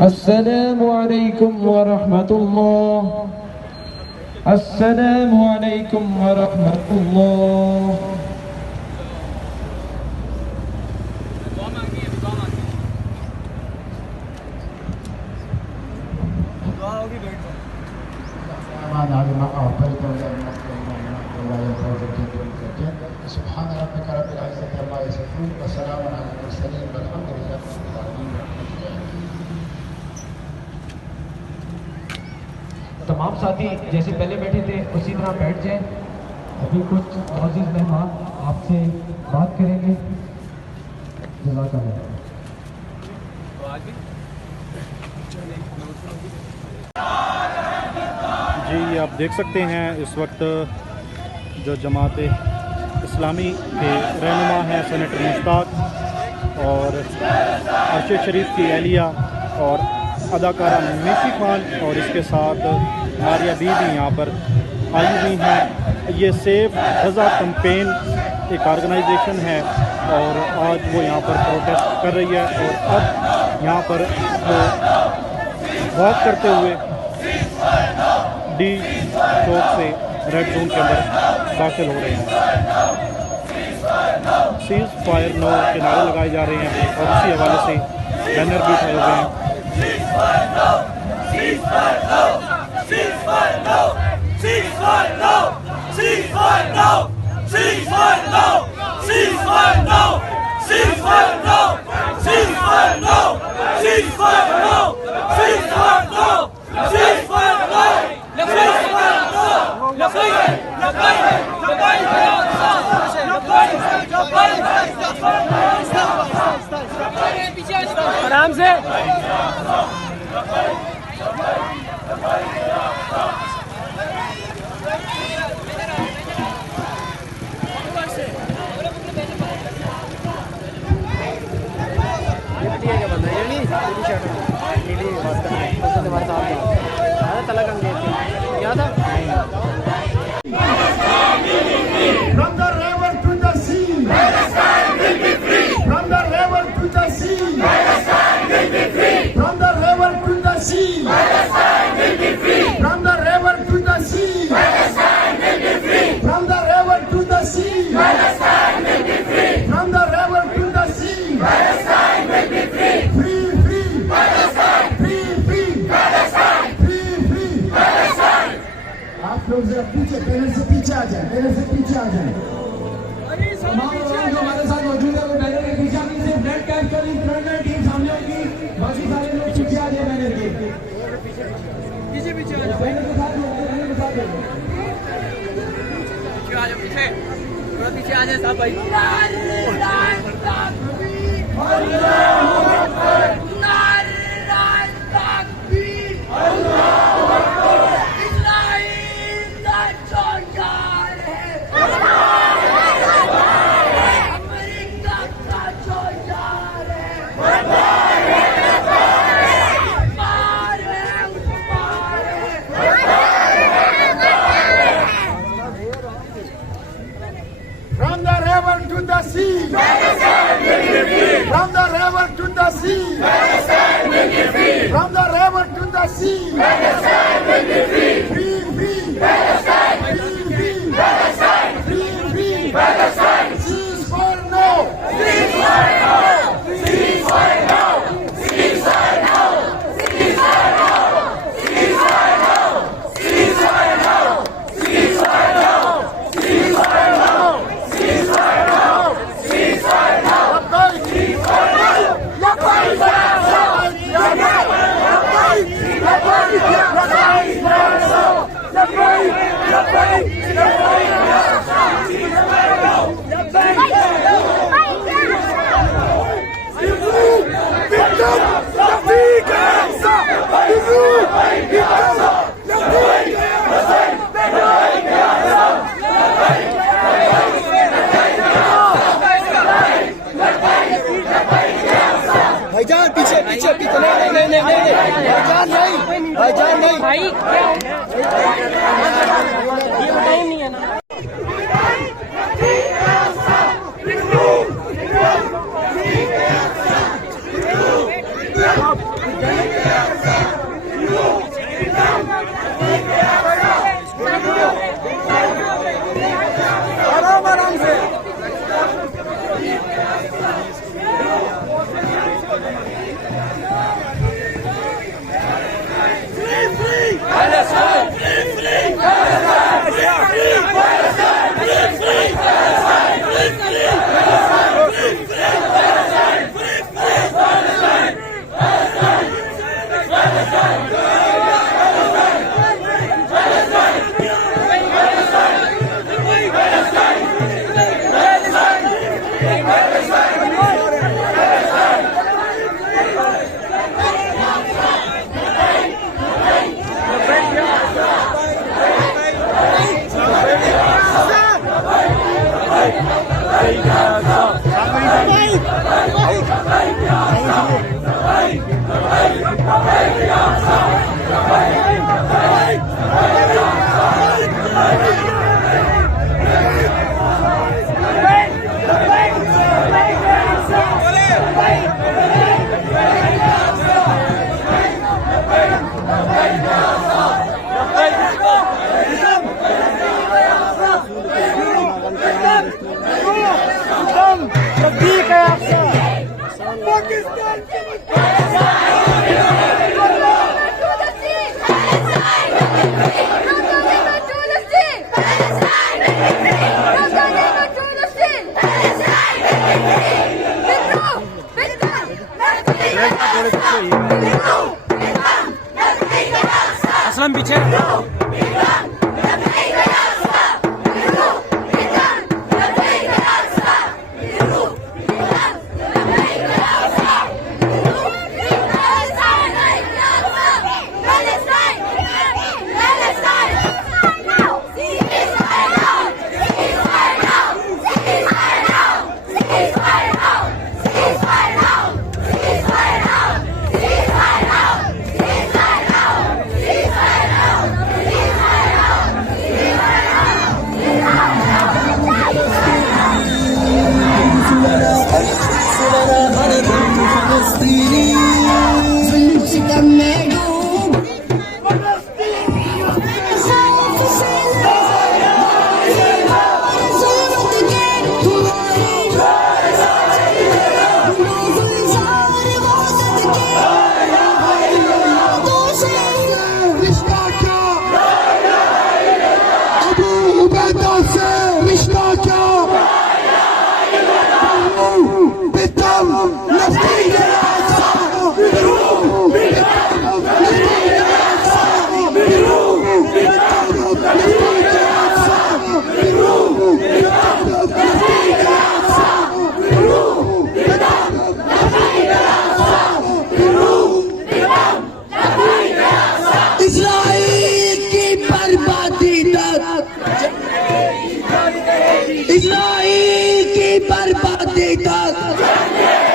अस्सलामु अलैकुम व रहमतुल्लाह। अस्सलामु अलैकुम व रहमतुल्लाह। तमाम साथी जैसे पहले बैठे थे उसी तरह बैठ जाएं। अभी कुछ अजीज मेहमान आपसे बात करेंगे। जज़ाकल्लाह। जी आप देख सकते हैं इस वक्त जो जमात इस्लामी के रहनुमा हैं सेनेटर मुश्ताक और अरशद शरीफ की एहलिया और अदाकारा मिशी खान और इसके साथ मारिया बीबी यहाँ पर आई हुई हैं। ये सेफ गज़ा कैंपेन एक ऑर्गेनाइजेशन है और आज वो यहाँ पर प्रोटेस्ट कर रही है और अब यहाँ पर वो वॉक करते हुए डी चौक से रेड जोन के अंदर दाखिल हो रहे हैं। सीज फायर नो के नारे लगाए जा रहे हैं और इसी हवाले से बैनर भी उठाए हुए हैं। आराम से From the river to the sea, Palestine will be free. From the river to the sea, Palestine will be free. From the river to the sea, Palestine will be free. From the river to the sea, Palestine will be free. From the river to the sea, Palestine will be free. From the river to the sea, Palestine will be free. Free, free, Palestine. Free, free, Palestine. Free, free, Palestine. आप लोग जरा पीछे banner से पीछे आ जाए, banner से पीछे आ जाए। तमाम लोग जो हमारे साथ मौजूद है वो बैनर के पीछे आने से ब्लड कैप करी, फ्रंट लाइन टीम सामने होगी, बाकी सारे लोग पीछे आ जाए बैनर के पीछे पीछे आ जाओ, बैनर के साथ बैनर के साथ पीछे आ जाओ, पीछे थोड़ा पीछे आ जाए साहब भाई। From the river to the sea, Palestine will be free. From the river to the sea, Palestine will be free. From the river to the sea, Palestine will be free. Free, free, Palestine. Free, free, Palestine. Free, free, Palestine. Cease for now. Cease for now. Cease for now. Cease for now. Cease for now. Cease for now. Cease for now. Cease for now. Cease for now. Cease for now. Cease for now. Cease for now. भाईजान पीछे पीछे पीछे नहीं नहीं नहीं नहीं भाईजान नहीं भाईजान नहीं भाई ये टाइम नहीं है ना। असलम पीछे इस्राइल की बर्बादी तक